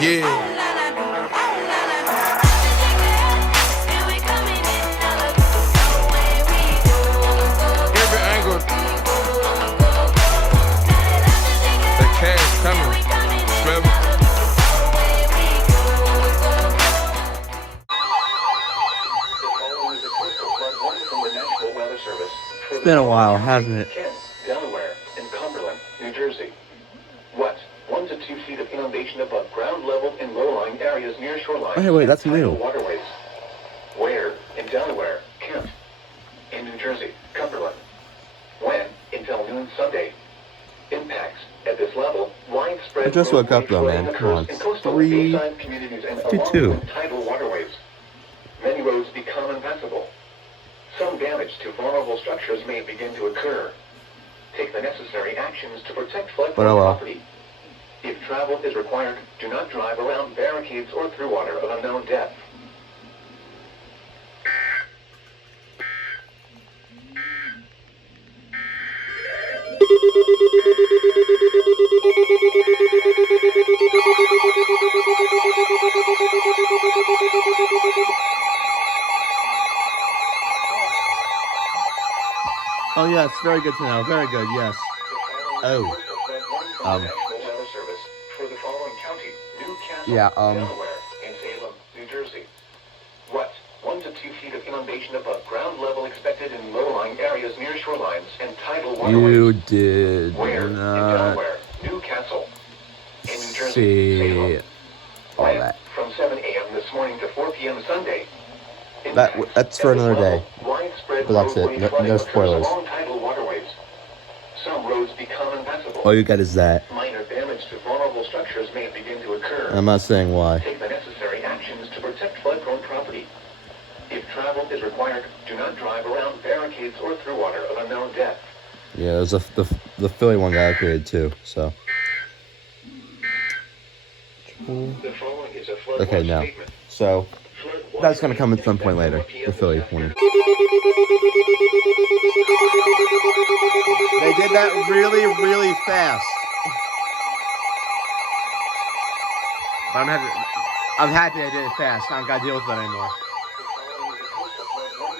Yeah. Every angle. The cash coming. Smell it. It's been a while, hasn't it? Delaware and Cumberland, New Jersey. What? 1 to 2 feet of inundation above ground level in low-lying areas near shorelines. Oh, hey, wait, that's tidal new. Waterways. Where? In Delaware, Kent. In New Jersey, Cumberland. When? Until noon Sunday. Impacts at this level, widespread. I just woke up though, roadway man. flooding Come on, occurs in coastal 3:52. bayside communities and along tidal waterways. Many roads become impassable. Some damage to vulnerable structures may begin to occur. Take the necessary actions to protect flood-prone property. If travel is required, do not drive around barricades or through water of unknown depth. Oh yes, very good to know. Very good, yes. Oh. For the following county, Newcastle, Yeah, Delaware, and Salem, New Jersey. What? 1 to 2 feet of inundation above ground level expected in low-lying areas near shorelines and tidal waterways. You did Where? In not Delaware, Newcastle, in New Jersey, see Salem. all When? that. From 7 a.m. this morning to 4 p.m. Sunday. That's for another day. Widespread But that's it. roadway No flooding spoilers. occurs along tidal waterways. Some roads become impassable. All you got is that. Minor damage to vulnerable structures may begin to occur. I'm not saying why. Take the necessary actions to protect flood-prone property. If travel is required, do not drive around barricades or through water of unknown depth. Yeah, there's the Philly one got upgraded too, so. The following is a flood Okay, watch now. statement. So, Flood watch that's gonna come at some point expected later. 4 p.m. The Philly this one. afternoon. They did that really, really fast. I'm happy I did it fast. I don't gotta deal with that anymore.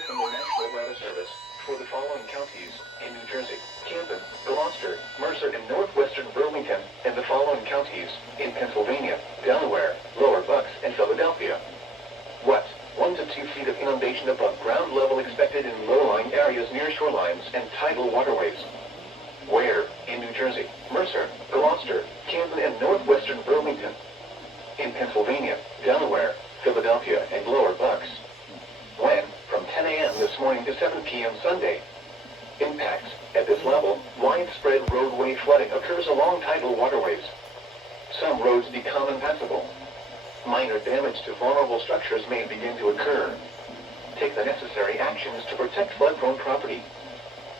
From the National Weather Service for the following counties in New Jersey, Camden, Gloucester, Mercer, and northwestern Burlington, and the following counties in Pennsylvania, Delaware, Lower Bucks, and Philadelphia. What? 1 to 2 feet of inundation above ground level expected in low-lying areas near shorelines and tidal waterways. Where? In New Jersey, Mercer, Gloucester, Camden, and northwestern Burlington. In Pennsylvania, Delaware, Philadelphia, and Lower Bucks. When? From 10 a.m. this morning to 7 p.m. Sunday. Impacts. At this level, widespread roadway flooding occurs along tidal waterways. Some roads become impassable. Minor damage to vulnerable structures may begin to occur. Take the necessary actions to protect flood-prone property.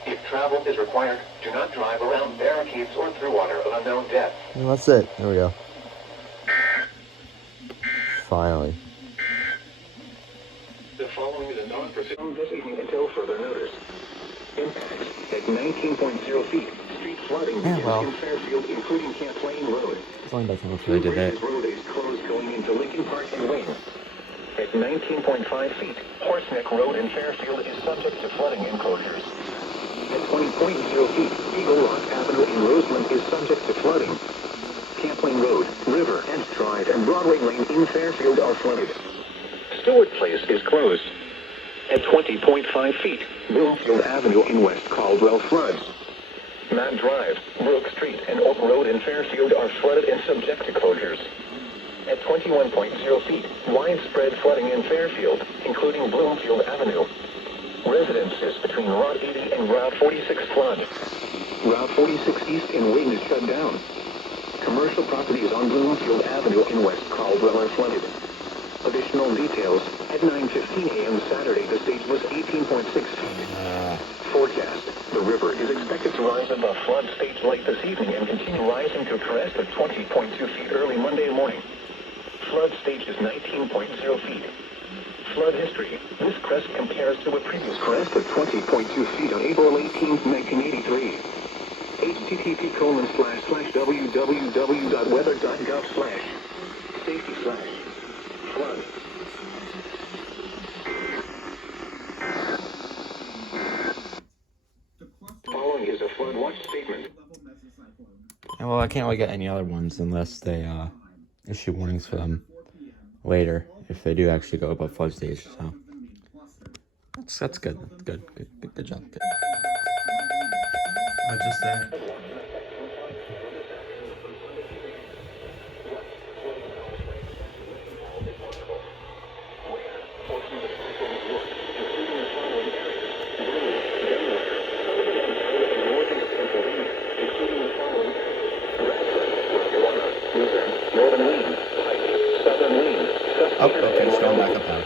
If travel is required, do not drive around barricades or through water of unknown depth. Well, that's it. There we go. Finally. The following is a non-precedent this evening until further notice. Impacts at 19.0 feet. Street flooding begins in Fairfield, including Champlain Road. It's only about how much they did that. Road is closed going into Lincoln Park and Wayne. At 19.5 feet, Horseneck Road in Fairfield is subject to flooding enclosures. At 20.0 feet, Eagle Rock Avenue in Roseland is subject to flooding. Champlain Road, River, Hence Drive, and Broadway Lane in Fairfield are flooded. Stewart Place is closed. At 20.5 feet, Bloomfield Avenue in West Caldwell floods. Matt Drive, Brook Street, and Oak Road in Fairfield are flooded and subject to closures. At 21.0 feet, widespread flooding in Fairfield, including Bloomfield Avenue. Residences between Route 80 and Route 46 flood. Route 46 East in Wayne is shut down. Commercial properties on Bloomfield Avenue in West Caldwell are flooded. Additional details, at 9:15 a.m. Saturday, the stage was 18.6 feet. Forecast, the river is expected to rise above flood stage late this evening and continue rising to a crest of 20.2 feet early Monday morning. Flood stage is 19.0 feet. Flood history, this crest compares to a previous crest of 20.2 feet on April 18, 1983. http://www.weather.gov/ safety flash. Flood. Following is a flood watch statement. Well, I can't really get any other ones unless they issue warnings for them later if they do actually go above flood stage. So that's good. Good job. Good. Just that. Oh, okay, it's going back up now.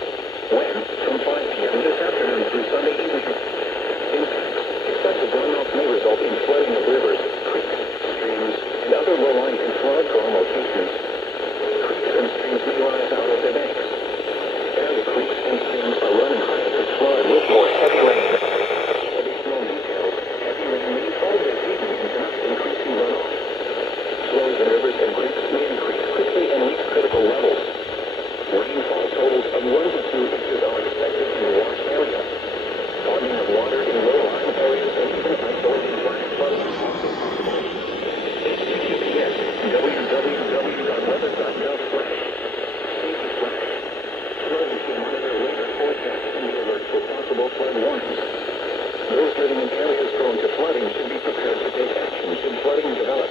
Wind from 5 p.m. this afternoon through Sunday evening. Impacts excessive runoff may result in flooding of rivers, creeks, streams, and other low-lying and flood-prone locations. Creeks and streams may rise out of their banks. Area creeks and streams are running high to flood with more heavy rain. Additional details: heavy rain may fall this evening and thus increasing runoff. Flows in rivers and creeks may increase quickly and reach critical levels. Rainfall totals of 1 to 2 inches are expected in the watch area. Fogging of water in low-lying areas and even isolated flash floods is also possible. HTTPS www.weather.gov/safety flash. Flooding to monitor later forecasts and be alert for possible flood warnings. Those living in areas prone to flooding should be prepared to take action should flooding develop.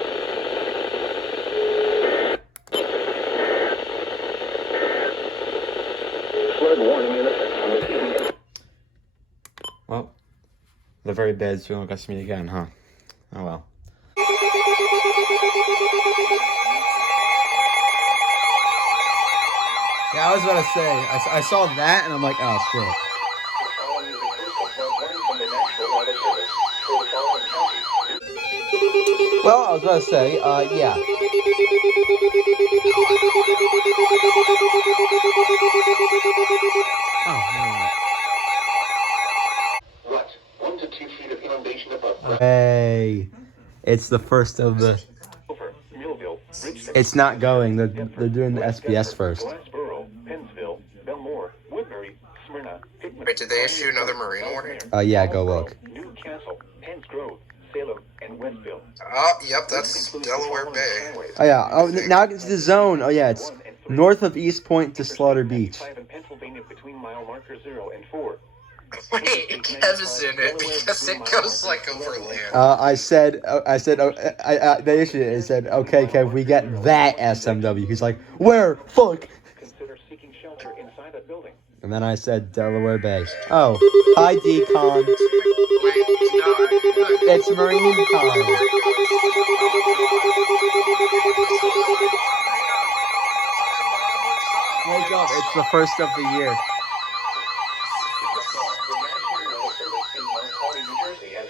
Flood warning in effect from this evening. Well, the very bad feeling got to meet again, huh? Oh well. Yeah, I was about to say, I saw that and I'm like, oh shit. Well, I was about to say, yeah. Oh, What? 1 to 2 feet of inundation above. hey, it's the first of the. It's not going. They're doing the SBS first. Glassboro, Pennsville, Belmore, Woodbury, Smyrna, Hickman. Wait, did they issue another marine warning? Yeah, go look. Newcastle, Penns Grove, Salem, and Westville. Oh, yep, that's Delaware Bay. Oh yeah. Oh, now it's the zone. Oh yeah, it's north of East Point to Slaughter Beach. In Pennsylvania between mile marker 0 and 4. Wait, Kev's in it because it goes like over land. I said, they issued it. It said, okay, Kev, we get that SMW. He's like, where? Fuck. Consider seeking shelter inside a building. And then I said, Delaware Bay. Oh, hi, Decon. Wait, no, It's Marine Con. Wake up, it's the first of the year.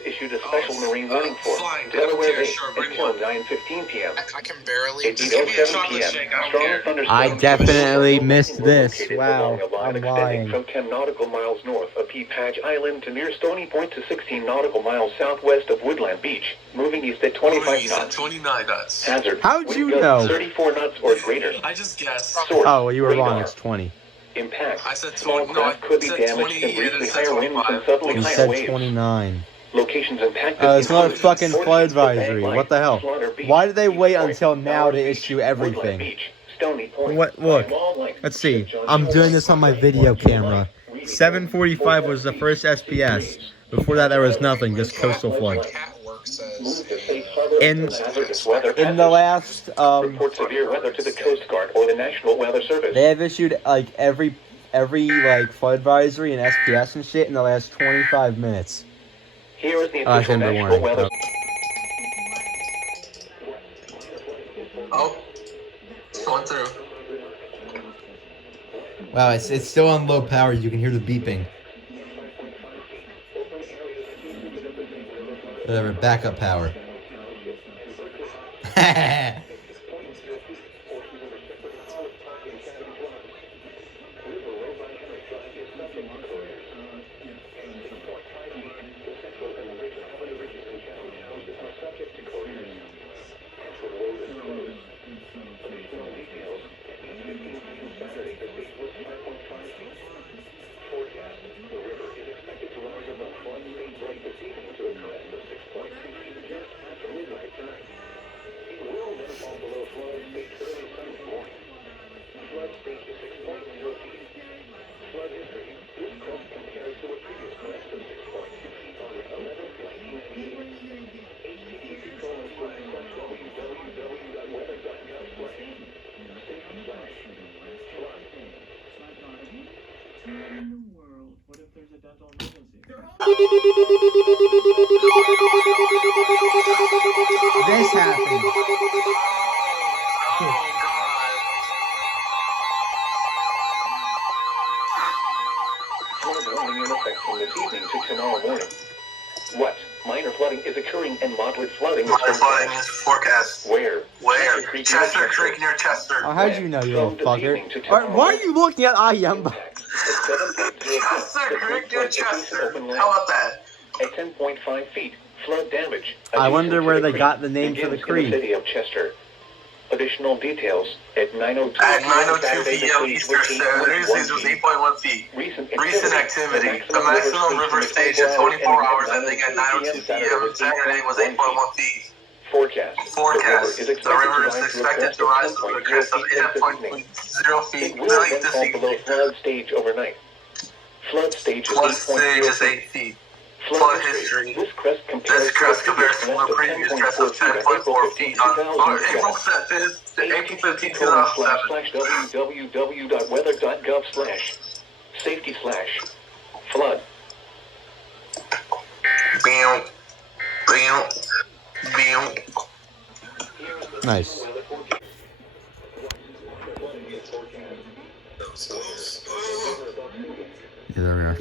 Issued a special marine warning for flying Delaware Bay sure, bring until one. 9:15 p.m. I can barely. It's Just give me a 8:07 chocolate p.m. shake. I don't Strong care. thunderstorms I definitely missed this. located Wow, along a line I'm extending lying. from 10 nautical miles north of Pea Patch Island to near Stony Point to 16 nautical miles southwest of Woodland Beach, moving east at 25 He's at knots. 29 knots. Hazard. How'd Wind you gusts know? 34 knots or greater. I just guessed. Source. Oh, well, you were wrong. Radar. It's 20. Impact. I said Small 20. No, craft I could be said damaged 20, and briefly and it said higher winds and 25. suddenly You higher said waves. 29. Locations impacted. It's not a include fucking Fort flood East, Bank advisory. Line, What the hell? Slaughter Beach, Why did they East wait Point, until now Bowers to Beach, issue Woodland everything? Beach, Stony Point, What? Look. Wall Lake, Let's see. John I'm Shore doing Lake, this on my Lake video Forest, camera. Reedy, 7:45 was the first SPS. Before that, there was nothing, just coastal flood. Cat work says. Move to safe harbor In- until hazardous weather In the passes. last, Report severe weather to the Coast Guard or the National Weather Service. they have issued like every like flood advisory and SPS and shit in the last 25 minutes. Here is the I official shouldn't be National warning. Weather. Oh, going through. Wow, it's still on low power. You can hear the beeping. Whatever, backup power. This happened. Flood warning in effect from this evening to tomorrow morning. What? Minor flooding is occurring and moderate flooding is forecast. Where? Chester Creek near Chester. Oh, how'd you know, you little From this fucker? evening to tomorrow Why are morning. you looking at Ayamba? At 7.0 feet, Chester the Creek creek near floods adjacent Chester. open land. How about that? At 10.5 feet, flood damage. I wonder adjacent where to the they creek got the name for the begins creek. in the city of Chester. Additional details at 9:02 At p.m. 9:02 Saturday, the p.m. stage Eastern was Standard Time was 8.1 feet. Recent activity. The maximum river stage in 24 hours ending at 9:02 p.m. Saturday was 8.1 feet. Forecast. The river is expected to rise to a crest of 8.0 feet It will then this fall below evening. flood stage overnight. Flood stage is Flood stage is 8 feet. Flood history. This crest This crest compares to the previous crest of 10.4 feet on April 15th, April 15, 2007. www.weather.gov/safety/flood. Bam, bam, bam. Nice. Yeah, there we are.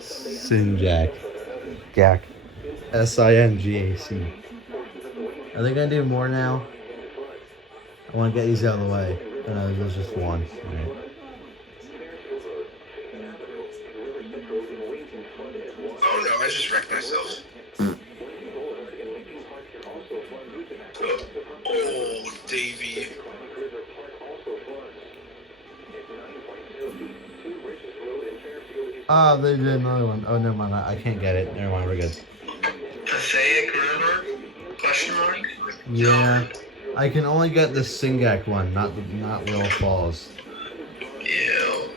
Sinjac. Gac. Singac. Are they gonna do more now? I want to get these out of the way. No, there's just one. Right. Oh no, I just wrecked myself. Oh, Davey. Ah, they did another one. Oh, never mind. I can't get it. Never mind. We're good. Passaic River? Question mark? Yeah, I can only get the Singac one, not Little Falls. Ew.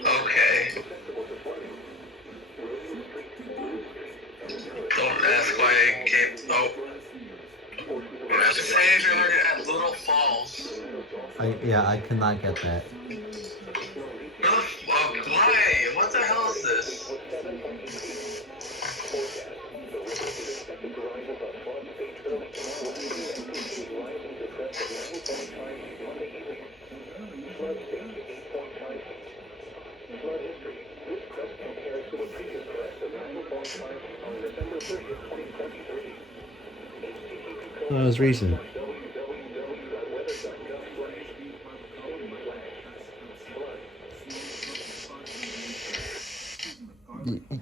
Okay. Don't ask why I came. Oh. Passaic River at Little Falls. I cannot get that. Why? What the hell is this? No, it was recent.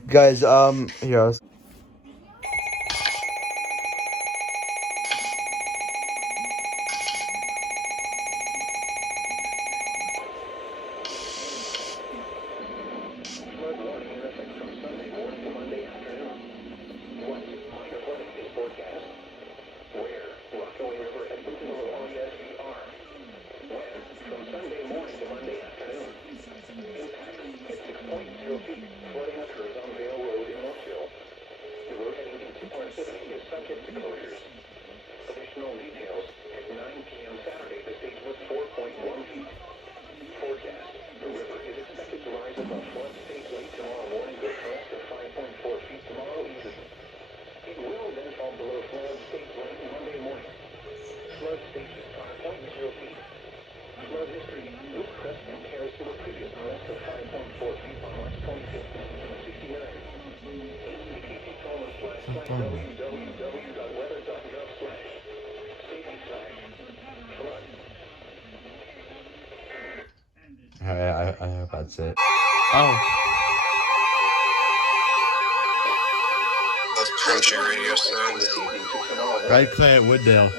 Guys, here I was. I hope that's it. Oh. That's Country Radio Sound. Red Clay at Wooddale.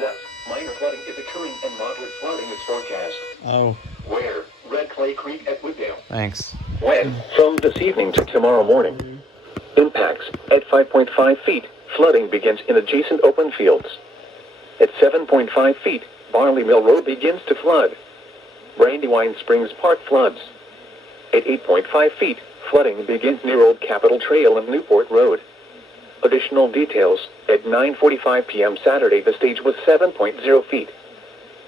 Minor flooding is occurring and moderate flooding is forecast. Oh. Where? Red Clay Creek at Wooddale. Thanks. When? From this evening to tomorrow morning. Impacts. At 5.5 feet, flooding begins in adjacent open fields. At 7.5 feet, Barley Mill Road begins to flood. Brandywine Springs Park floods. At 8.5 feet, flooding begins near Old Capitol Trail and Newport Road. Additional details. At 9:45 p.m. Saturday, the stage was 7.0 feet.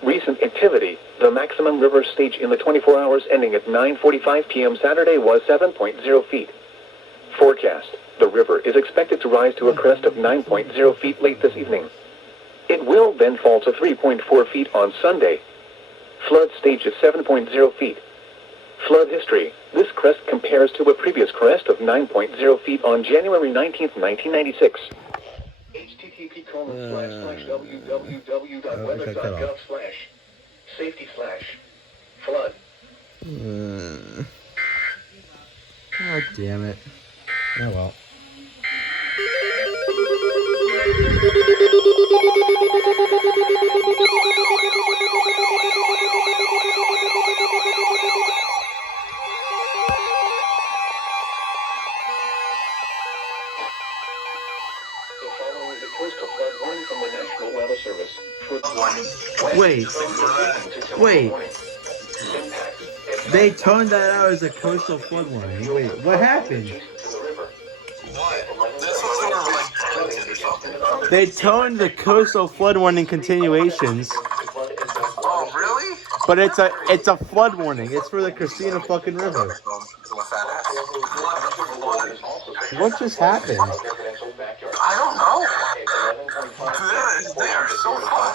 Recent activity. The maximum river stage in the 24 hours ending at 9:45 p.m. Saturday was 7.0 feet. Forecast. The river is expected to rise to a crest of 9.0 feet late this evening. It will then fall to 3.4 feet on Sunday. Flood stage is 7.0 feet. Flood history. This crest compares to a previous crest of 9.0 feet on January 19th, 1996. http://www.weather.gov/safety/flood. God damn it. Oh well. The following is a coastal flood warning from the National Weather Service. Wait. They turned that out as a coastal flood warning. Wait, what happened? What? That's what sort of like limited or something. They toned the coastal flood warning continuations, Oh, really? but it's a flood warning. It's for the Christina fucking River. What just happened? I don't know. They are so fun.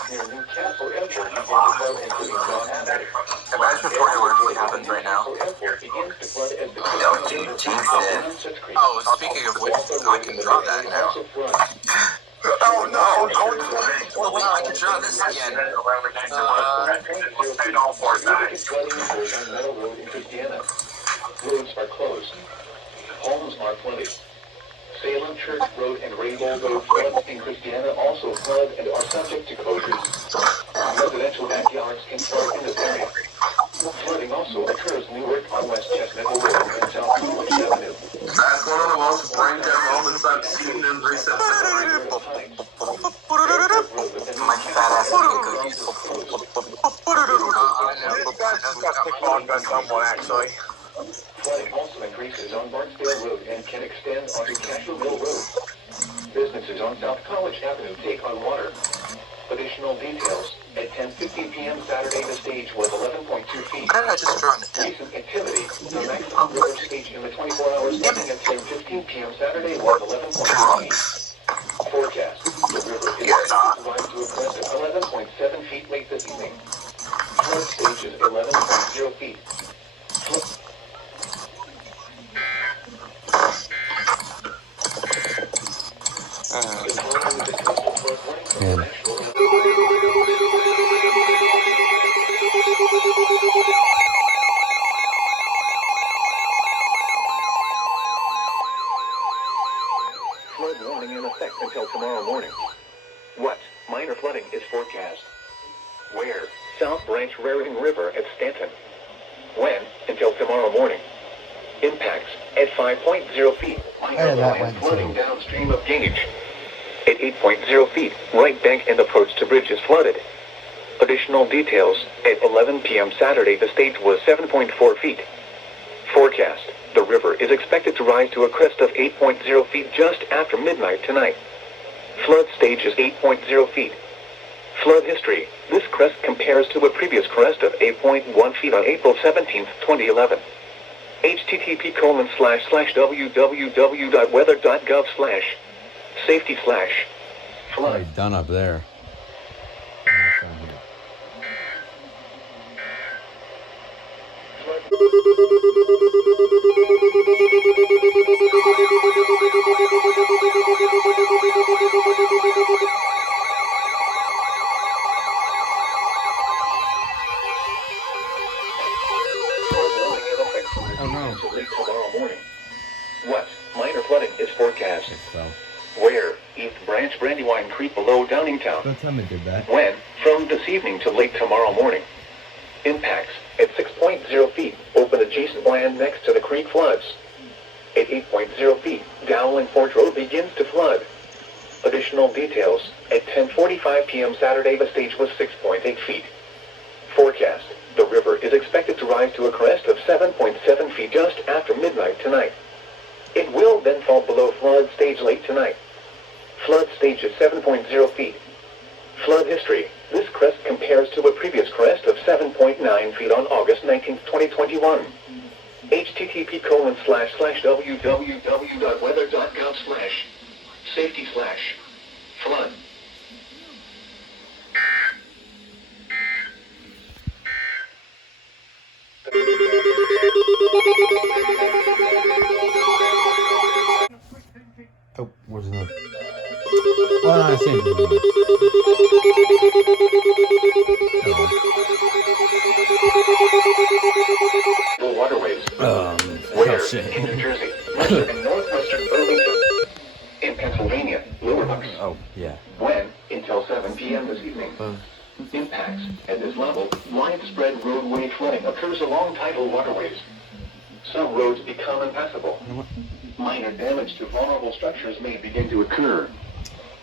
Imagine if tornado really happens right now. Oh, speaking of which, I can draw that now. Oh no, don't do it. Oh wait, I can draw this again. Roads are closed. Homes are flooded. Salem Church Road and Rainbow Road floods in Christiana also flood and are subject to closures. Residential backyards can flood in this area. Flooding also occurs near on West Chestnut Road and South College Avenue. That's one of the most brain-dead moments I've seen in recent memory. My fat ass is cookies. This guy just got stick on by someone, actually. Flooding also increases on Barksdale Road and can extend onto Castle Mill Road. Businesses on South College Avenue take on water. Additional details. At 10:50 p.m. Saturday, the stage was 11.2 feet. Why did I just draw the tip? Recent activity. The maximum river stage in the 24 hours ending at 10:15 p.m. Saturday was 11.2 feet. Forecast. The river is expected to rise to a crest of 11.7 feet late this evening. Flood stage is 11.0 feet. Flood warning in effect until tomorrow morning. What? Minor flooding is forecast. Where? South Branch Raritan River at Stanton. When? Until tomorrow morning. Impacts at 5.0 feet. Flooding downstream of Gage. At 8.0 feet, right bank and approach to bridge is flooded. Additional details. At 11 p.m. Saturday, the stage was 7.4 feet. Forecast. The river is expected to rise to a crest of 8.0 feet just after midnight tonight. Flood stage is 8.0 feet. Flood history. This crest compares to a previous crest of 8.1 feet on April 17, 2011. http://www.weather.gov/safety/flood. Done up there. Oh no. Late tomorrow morning. What? Minor flooding is forecast. So, Where? East Branch Brandywine Creek below Downingtown. don't tell me did that. When? From this evening to late tomorrow morning. Impacts at 6.0 feet. Open adjacent land next to the creek floods. At 8.0 feet, Dowling Forge Road begins to flood. Additional details. At 10:45 p.m. Saturday, the stage was 6.8 feet. Forecast. The river is expected to rise to a crest of 7.7 feet just after midnight tonight. It will then fall below flood stage late tonight. Flood stage is 7.0 feet. Flood history. This crest compares to a previous crest of 7.9 feet on August 19, 2021. http://www.weather.gov/safety/flood. Oh, where's the... Well, no, I see it. Waterways. Oh, Where? shit. In New Jersey, western and northwestern Burlington. In Pennsylvania, Lower Bucks. Oh, yeah. When? Until 7 p.m. this evening. Impacts. At this level, widespread roadway flooding occurs along tidal waterways. Some roads become impassable. Minor damage to vulnerable structures may begin to occur.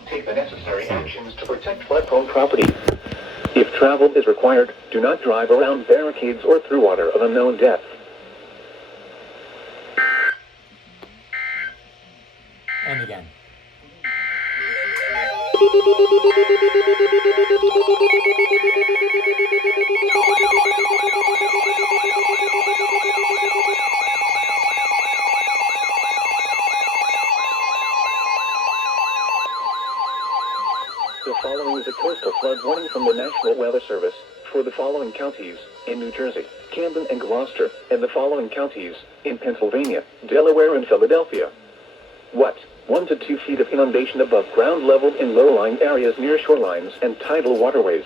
Take the necessary actions to protect flood-prone property. If travel is required, do not drive around barricades or through water of unknown depth. And again. The following is a coastal flood warning from the National Weather Service for the following counties in New Jersey, Camden and Gloucester, and the following counties in Pennsylvania, Delaware and Philadelphia. What? 1 to 2 feet of inundation above ground level in low-lying areas near shorelines and tidal waterways.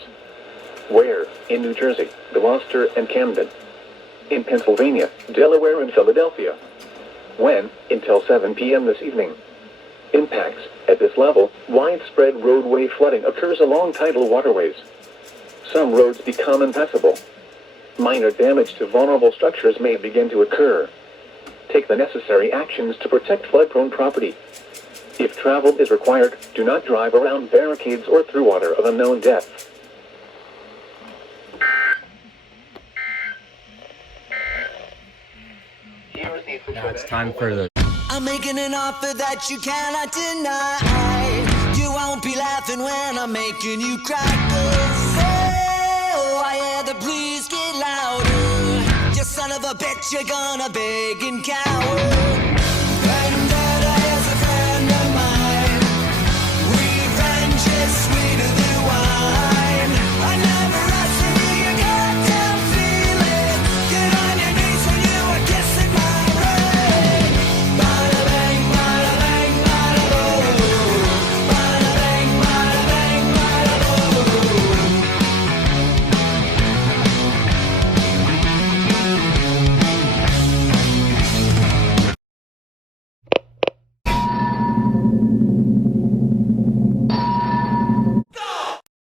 Where? In New Jersey, Gloucester and Camden. In Pennsylvania, Delaware and Philadelphia. When? Until 7 p.m. this evening. Impacts. At this level, widespread roadway flooding occurs along tidal waterways. Some roads become impassable. Minor damage to vulnerable structures may begin to occur. Take the necessary actions to protect flood-prone property. If travel is required, do not drive around barricades or through water of unknown depth. Now it's time for the... I'm making an offer that you cannot deny. You won't be laughing when I'm making you cry. Oh, I hear the please get louder. You son of a bitch, you're gonna beg and cower.